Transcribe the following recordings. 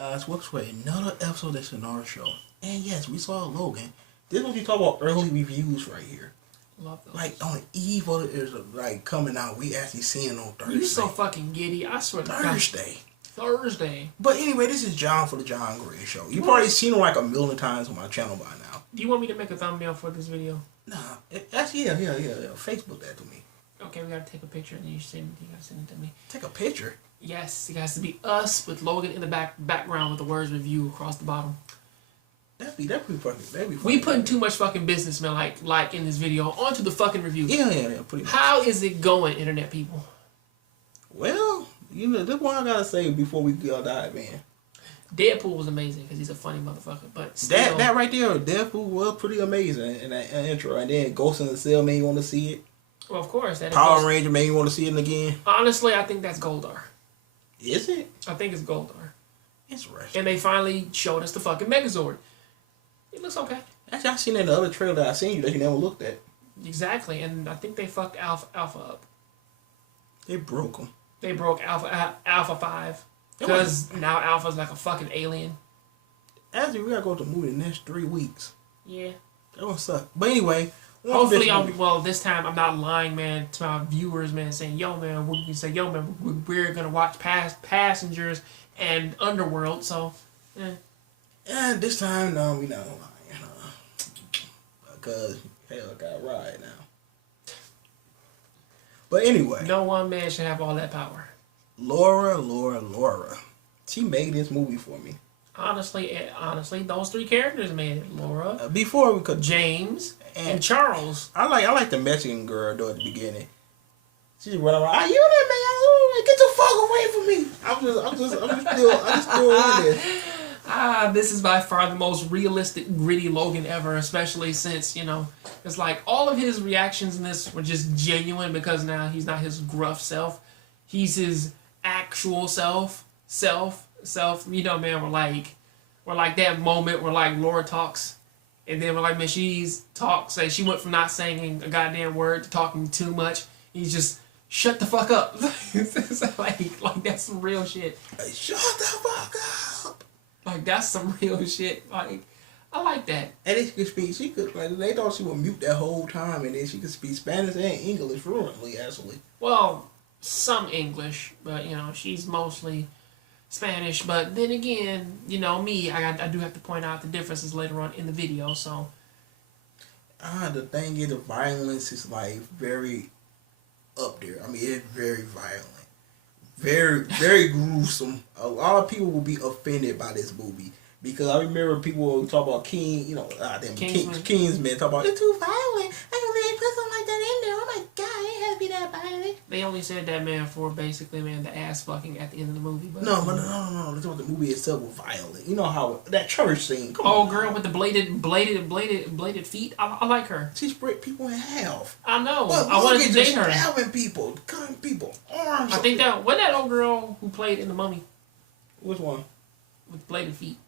So what's for another episode of the Sonora Show. And yes, we saw Logan. This is what you talk about early reviews right here. Love those. Like on the eve of it is like coming out, we actually seeing on Thursday. You so fucking giddy. I swear to God. Thursday. But anyway, this is John for the Jongravesshow. You've probably seen him like a million times on my channel by now. Do you want me to make a thumbnail for this video? Nah, actually, yeah. Facebook that to me. Okay, we gotta take a picture and you gotta send it to me. Take a picture? Yes, it has to be us with Logan in the background with the words review across the bottom. That'd be fucking. We putting too much fucking business, man, like in this video onto the fucking review. Yeah, pretty much. How is it going, internet people? Well, you know, this one I gotta say before we dive in. Deadpool was amazing because he's a funny motherfucker, but still, that right there, Deadpool was pretty amazing in that intro, and then Ghost in the Cell made you want to see it. Well, of course, that Power Ranger made you want to see it again. Honestly, I think that's Goldar. Is it? I think it's Goldar. Interesting. And they finally showed us the fucking Megazord. It looks okay. Actually, I seen that in the other trailer that I seen you that you never looked at. Exactly, and I think they fucked Alpha up. They broke him. They broke Alpha 5. Because now Alpha's like a fucking alien. Actually, we gotta go to the movie the next 3 weeks. Yeah. That gonna suck. But anyway. Hopefully, this time I'm not lying, man, to my viewers, man, saying, yo, man, we're gonna watch Passengers and Underworld, so, And this time, no, we not lying. Because, hell, I got a ride now. But anyway. No one man should have all that power. Laura. She made this movie for me. Honestly, those three characters made it. Laura, before we could James, and Charles. I like the Mexican girl though at the beginning. She's running around. You there, man? Get the fuck away from me! I'm still on this. This is by far the most realistic, gritty Logan ever, especially since, it's like all of his reactions in this were just genuine because now he's not his gruff self. He's his actual self, man, we're like that moment where like Laura talks, and then we're like, man, she went from not saying a goddamn word to talking too much. He's just, shut the fuck up. like that's some real shit. Hey, shut the fuck up. Like, that's some real shit. Like, I like that. And she could speak, they thought she would mute that whole time, and then she could speak Spanish and English fluently, actually. Well, some English, but, she's mostly Spanish. But then again, me, I do have to point out the differences later on in the video, so. The thing is, the violence is, like, very up there. I mean, it's very violent. Very, very gruesome. A lot of people will be offended by this movie. Because I remember people talk about Kingsman talk about, it's too violent. I don't really put something like that in there. Oh my god, it has to be that violent. They only said that, man, for basically, man, the ass fucking at the end of the movie. But no. That's what the movie itself was violent. You know how that church scene. Girl with the bladed feet. I like her. She split people in half. I know. Well, I wanted to date her. Stabbing people, cutting people, arms. I think that old girl who played in The Mummy. Which one? With bladed feet.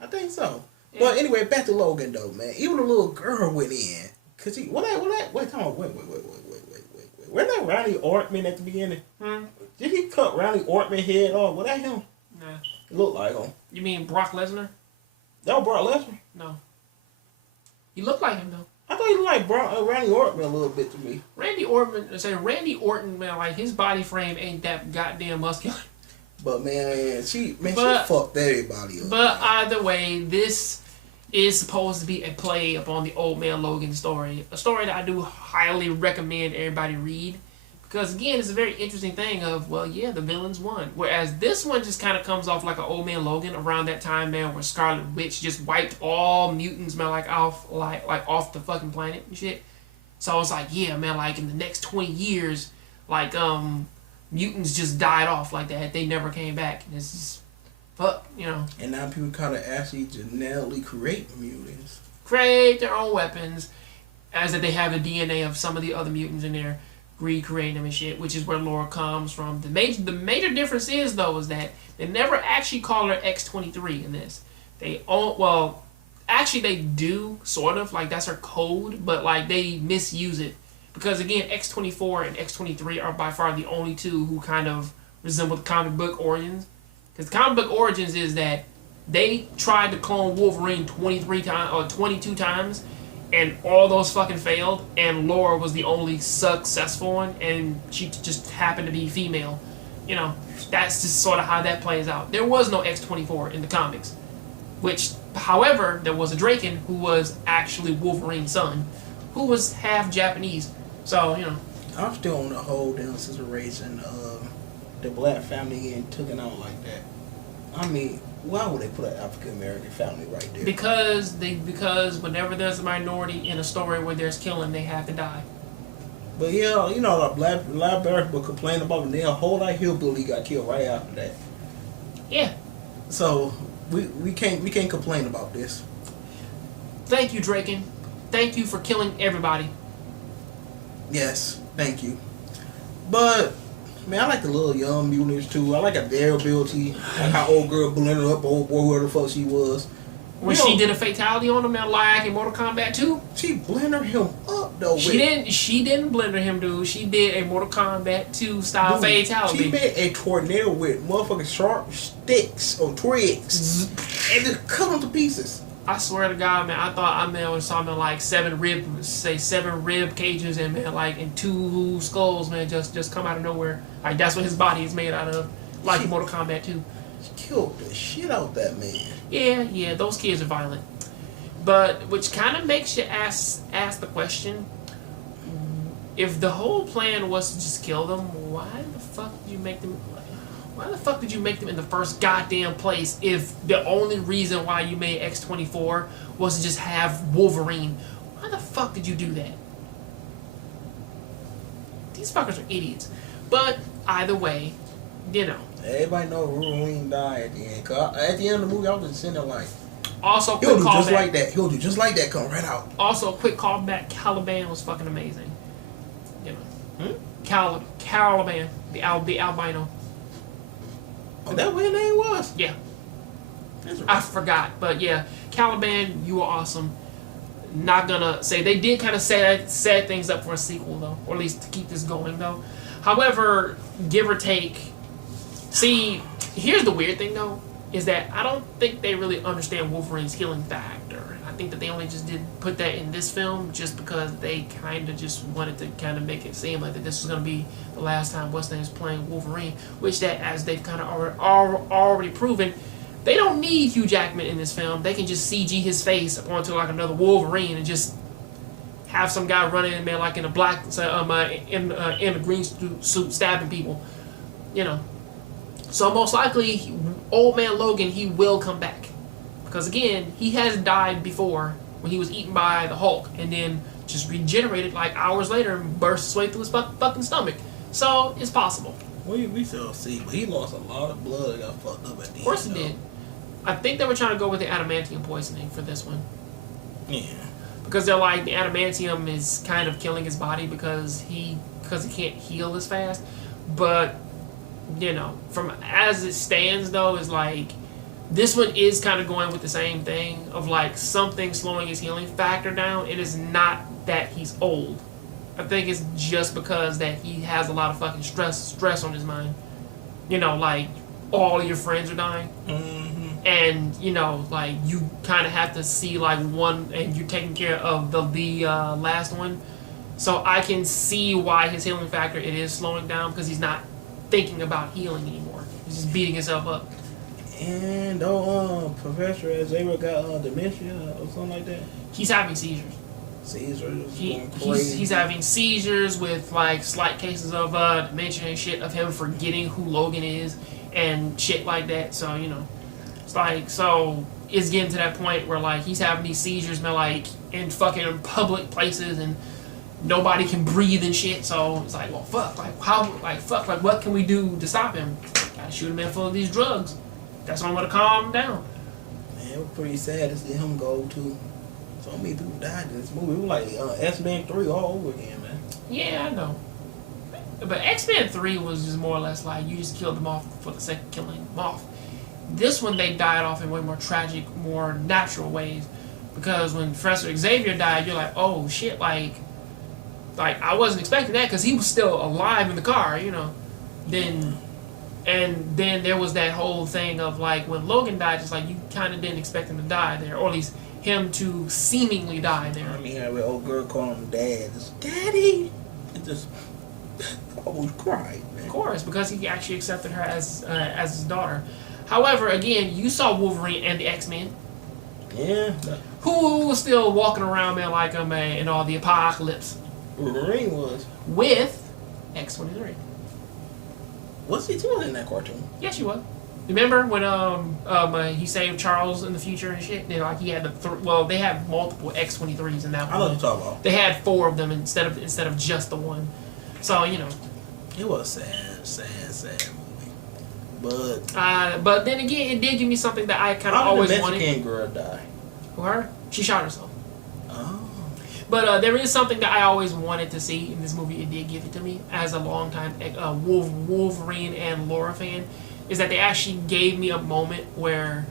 I think so. Yeah. But anyway, back to Logan though, man. Even the little girl went in. Cause wait, wasn't that Randy Orton at the beginning? Did he cut Randy Orton's head off? Was that him? Nah. It looked like him. You mean Brock Lesnar? That was Brock Lesnar? No. He looked like him though. I thought he looked like Randy Orton a little bit to me. Randy Orton, man, like his body frame ain't that goddamn muscular. But man, she fucked everybody up. But either way, this is supposed to be a play upon the Old Man Logan story. A story that I do highly recommend everybody read. Because again, it's a very interesting thing of, well, yeah, the villains won. Whereas this one just kind of comes off like an Old Man Logan around that time, man, where Scarlet Witch just wiped all mutants, man, off the fucking planet and shit. So it's like, yeah, man, like in the next 20 years, mutants just died off like that. They never came back. And it's just, fuck, And now people kind of actually genetically create mutants. Create their own weapons, as that they have the DNA of some of the other mutants in there, recreating them and shit, which is where Laura comes from. The major difference is, though, is that they never actually call her X-23 in this. Actually they do, sort of, like that's her code, but like they misuse it. Because again, X-24 and X-23 are by far the only two who kind of resemble the comic book origins. Because the comic book origins is that They tried to clone Wolverine 23 times or 22 times, and all those fucking failed. And Laura was the only successful one, and she just happened to be female. You know, that's just sort of how that plays out. There was no X-24 in the comics, which, however, there was a Draken who was actually Wolverine's son, who was half Japanese. So, you know. I'm still on the whole damn situation of the black family getting taken out like that. I mean, why would they put an African American family right there? Because whenever there's a minority in a story where there's killing, they have to die. But yeah, you know, a lot of people complain about it. A whole lot of hillbilly got killed right after that. Yeah. So we can't complain about this. Thank you, Draken. Thank you for killing everybody. Yes, thank you. But man, I like the little young mutants too. I like a durability, like how old girl blended up old boy, whoever the fuck she was. When she did a fatality on him, man, like in Mortal Kombat 2. She blended him up though. She didn't blender him, dude. She did a Mortal Kombat 2 style fatality. She made a tornado with motherfucking sharp sticks or twigs and just cut them to pieces. I swear to God, man, I thought I saw like 7 rib cages and man, like and 2 skulls, man, just come out of nowhere. Like that's what his body is made out of, like Mortal Kombat 2. She killed the shit out that man. Yeah, those kids are violent, but which kind of makes you ask the question: if the whole plan was to just kill them, why the fuck did you make them? Why the fuck did you make them in the first goddamn place if the only reason why you made X-24 was to just have Wolverine? Why the fuck did you do that? These fuckers are idiots. But either way, you know. Everybody know Wolverine died at the end. Cause at the end of the movie, I was just sitting there like, also, he'll do just like that. He'll do just like that. Come right out. Also, a quick callback. Caliban was fucking amazing. You know. Caliban, the albino. Oh, that what his name was? Yeah. I forgot, but yeah, Caliban, you were awesome. Not gonna say they did kind of set things up for a sequel though, or at least to keep this going though. However, give or take, see, here's the weird thing though, is that I don't think they really understand Wolverine's healing factor. I think that they only just did put that in this film just because they kind of just wanted to kind of make it seem like that this was gonna be the last time what's name is playing Wolverine, which that as they've kind of already proven. They don't need Hugh Jackman in this film. They can just CG his face up onto like another Wolverine and just have some guy running in there like in a black, in a green suit stabbing people, you know. So most likely, old man Logan, he will come back because again, he has died before when he was eaten by the Hulk and then just regenerated like hours later and burst his way through his fucking stomach. So it's possible. We shall see, but he lost a lot of blood. Got fucked up at the end. Of course he did. I think they were trying to go with the adamantium poisoning for this one. Yeah. Because they're like, the adamantium is kind of killing his body because he can't heal as fast. But, you know, from as it stands though, is like, this one is kind of going with the same thing of like something slowing his healing factor down. It is not that he's old. I think it's just because that he has a lot of fucking stress on his mind. You know, like, all of your friends are dying. Mm-hmm. And, you know, like, you kind of have to see, like, one, and you're taking care of the last one. So I can see why his healing factor, it is slowing down, because he's not thinking about healing anymore. He's just beating himself up. And, Professor Xavier got dementia or something like that? He's having seizures. He's having seizures with, like, slight cases of dementia and shit, of him forgetting who Logan is and shit like that. So, you know. Like, so it's getting to that point where like he's having these seizures, man, like in fucking public places and nobody can breathe and shit. So it's like, well, fuck, like how, like fuck, like what can we do to stop him? Gotta shoot him in full of these drugs. That's the only way to calm him down. Man, it was pretty sad to see him go too. So many people died in this movie. It was like X-Men 3 all over again, man. Yeah, I know. But X-Men 3 was just more or less like you just killed them off for the sake of killing them off. This one, they died off in way more tragic, more natural ways. Because when Professor Xavier died, you're like, oh shit, like I wasn't expecting that because he was still alive in the car, you know. Then And then there was that whole thing of like when Logan died, it's like you kind of didn't expect him to die there, or at least him to seemingly die there. I mean, the old girl calling him Dad. Just, Daddy! It just almost cried, man. Of course, because he actually accepted her as his daughter. However, again, you saw Wolverine and the X-Men. Yeah. Who was still walking around, man, like a man in all the apocalypse? Wolverine was. With X-23. Was he too in that cartoon? Yes, you was. Remember when he saved Charles in the future and shit? They like he had they had multiple X-23s in that one. I know what you're talking about. They had 4 of them instead of just the one. So you know. It was a sad movie. But then again, it did give me something that I kind of always wanted. How did the Mexican girl die? Her? She shot herself. Oh. But there is something that I always wanted to see in this movie. It did give it to me as a longtime Wolverine and Laura fan. Is that they actually gave me a moment where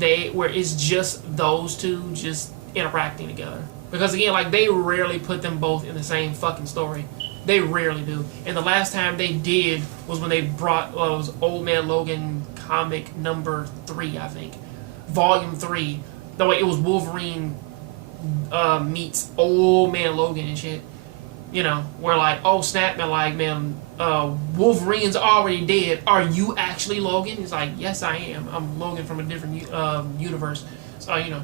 it's just those two just interacting together. Because again, like they rarely put them both in the same fucking story. They rarely do. And the last time they did was when they brought was Old Man Logan comic number 3, I think, volume 3. The way it was Wolverine meets Old Man Logan and shit. You know, where like, oh snap, man, like man, Wolverine's already dead. Are you actually Logan? He's like, yes, I am. I'm Logan from a different universe. So you know,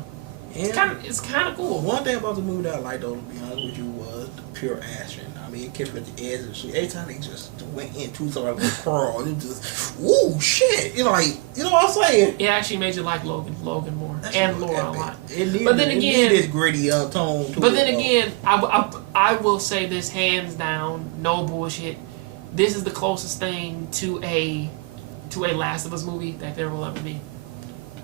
it's kind of cool. One thing about the movie that I liked, though, to be honest with you, was the pure action. I mean, it kept at the edge and shit. Every time they just went into something like a crawl, and it just, ooh, shit. You know, like, you know what I'm saying? It actually made you like Logan more and Laura a lot. But then again, this gritty tone. But then again, I will say this hands down, no bullshit. This is the closest thing to a Last of Us movie that there will ever be.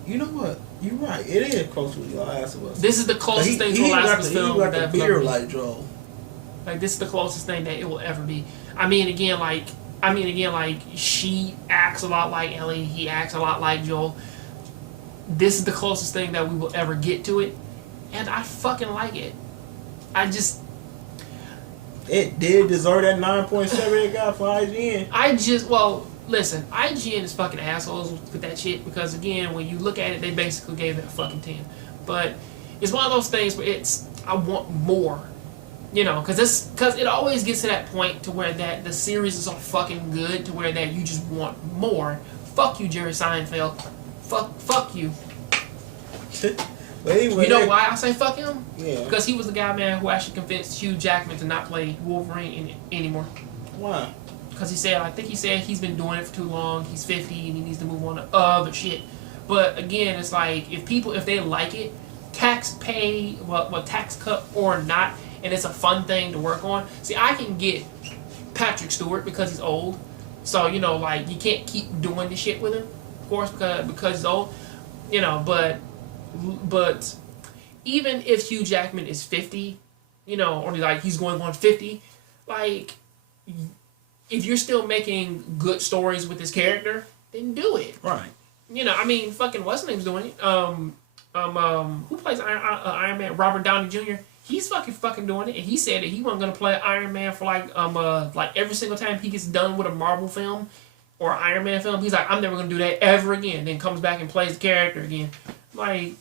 You know what? You're right. It is close to the Last of Us. This is the closest thing to a Last of Us film that will ever be. Like Joel. Like this is the closest thing that it will ever be. I mean again, like she acts a lot like Ellie. He acts a lot like Joel. This is the closest thing that we will ever get to it, and I fucking like it. It did deserve that 9.7 it got for IGN. Listen, IGN is fucking assholes with that shit because again, when you look at it, they basically gave it a fucking 10. But it's one of those things where I want more. You know, because it always gets to that point to where that the series is so fucking good to where that you just want more. Fuck you, Jerry Seinfeld. Fuck you. But anyway, you know why I say fuck him? Yeah. Because he was the guy, man, who actually convinced Hugh Jackman to not play Wolverine anymore. Why? Because I think he said he's been doing it for too long. He's 50 and he needs to move on to other shit. But again, it's like if they like it, tax cut or not. And it's a fun thing to work on. See, I can get Patrick Stewart because he's old. So, you know, like, you can't keep doing this shit with him, of course, because he's old. You know, but even if Hugh Jackman is 50, you know, or like he's going on 50, like, if you're still making good stories with this character, then do it. Right. You know, I mean, fucking what's his name's doing it? Who plays Iron Man? Robert Downey Jr. He's fucking doing it, and he said that he wasn't gonna play Iron Man for like every single time he gets done with a Marvel film or Iron Man film. He's like, I'm never gonna do that ever again. Then comes back and plays the character again. Like,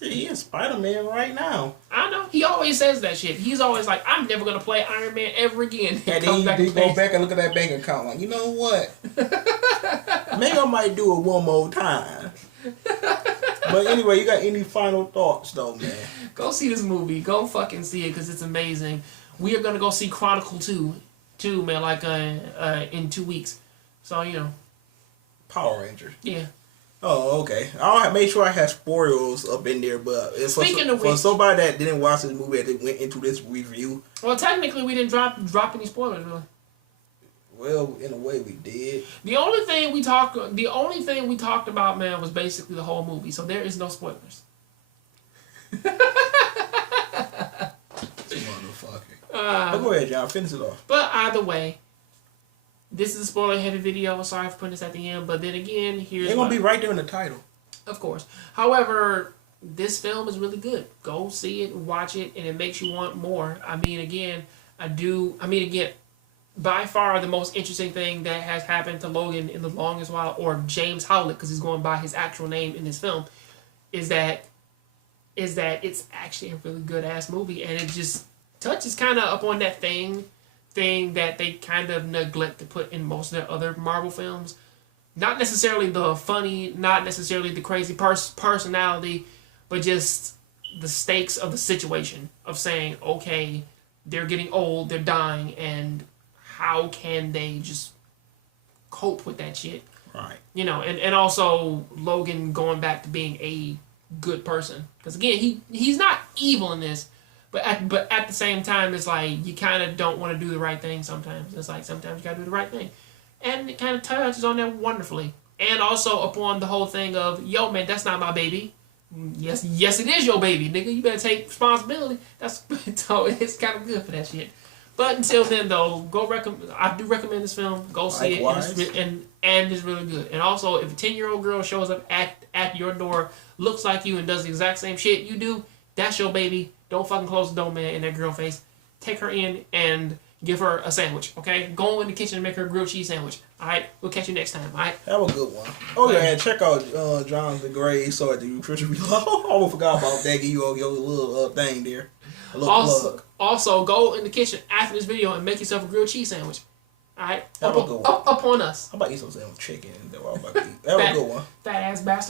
he is Spider-Man right now. I know. He always says that shit. He's always like, I'm never gonna play Iron Man ever again. And then he go back and look at that bank account like, you know what? Maybe I might do it one more time. But anyway, you got any final thoughts though, man? Go see this movie. Go fucking see it because it's amazing. We are gonna go see Chronicle 2, man, like in 2 weeks. So you know. Power Rangers. Yeah. Oh, okay. I'll make sure I have spoilers up in there, but it's for somebody that didn't watch this movie that went into this review. Well, technically, we didn't drop any spoilers, really. Well, in a way, we did. The only thing we talked about, man, was basically the whole movie. So there is no spoilers. Motherfucker. Go ahead, John. Finish it off. But either way, this is a spoiler-heavy video. Sorry for putting this at the end. But then again, here's they're gonna be right there in the title. Of course. However, this film is really good. Go see it, watch it, and it makes you want more. by far the most interesting thing that has happened to Logan in the longest while, or James Howlett, because he's going by his actual name in this film, is that it's actually a really good ass movie, and it just touches kind of up on that thing that they kind of neglect to put in most of their other Marvel films. Not necessarily the funny, not necessarily the crazy personality, but just the stakes of the situation of saying, okay, they're getting old, they're dying, and how can they just cope with that shit? Right. You know, and also Logan going back to being a good person, because again, he's not evil in this, but at the same time, it's like you kind of don't want to do the right thing sometimes. It's like sometimes you gotta do the right thing, and it kind of touches on that wonderfully, and also upon the whole thing of, yo man, that's not my baby. Yes, it is your baby, nigga. You better take responsibility. That's so it's kind of good for that shit. But until then, though, I do recommend this film. Go see it, and it's really good. And also, if a 10-year-old girl shows up at your door, looks like you, and does the exact same shit you do, that's your baby. Don't fucking close the door, man, in that girl face. Take her in and give her a sandwich, okay? Go in the kitchen and make her a grilled cheese sandwich. All right, we'll catch you next time. All right. Have a good one. Oh yeah, and check out John the Gray Sword. The nutrition. I almost forgot about that. Give you your little thing there. A little plug. Also, go in the kitchen after this video and make yourself a grilled cheese sandwich. All right, up on us. How about eat some chicken? Have a good one. Fat ass bastard.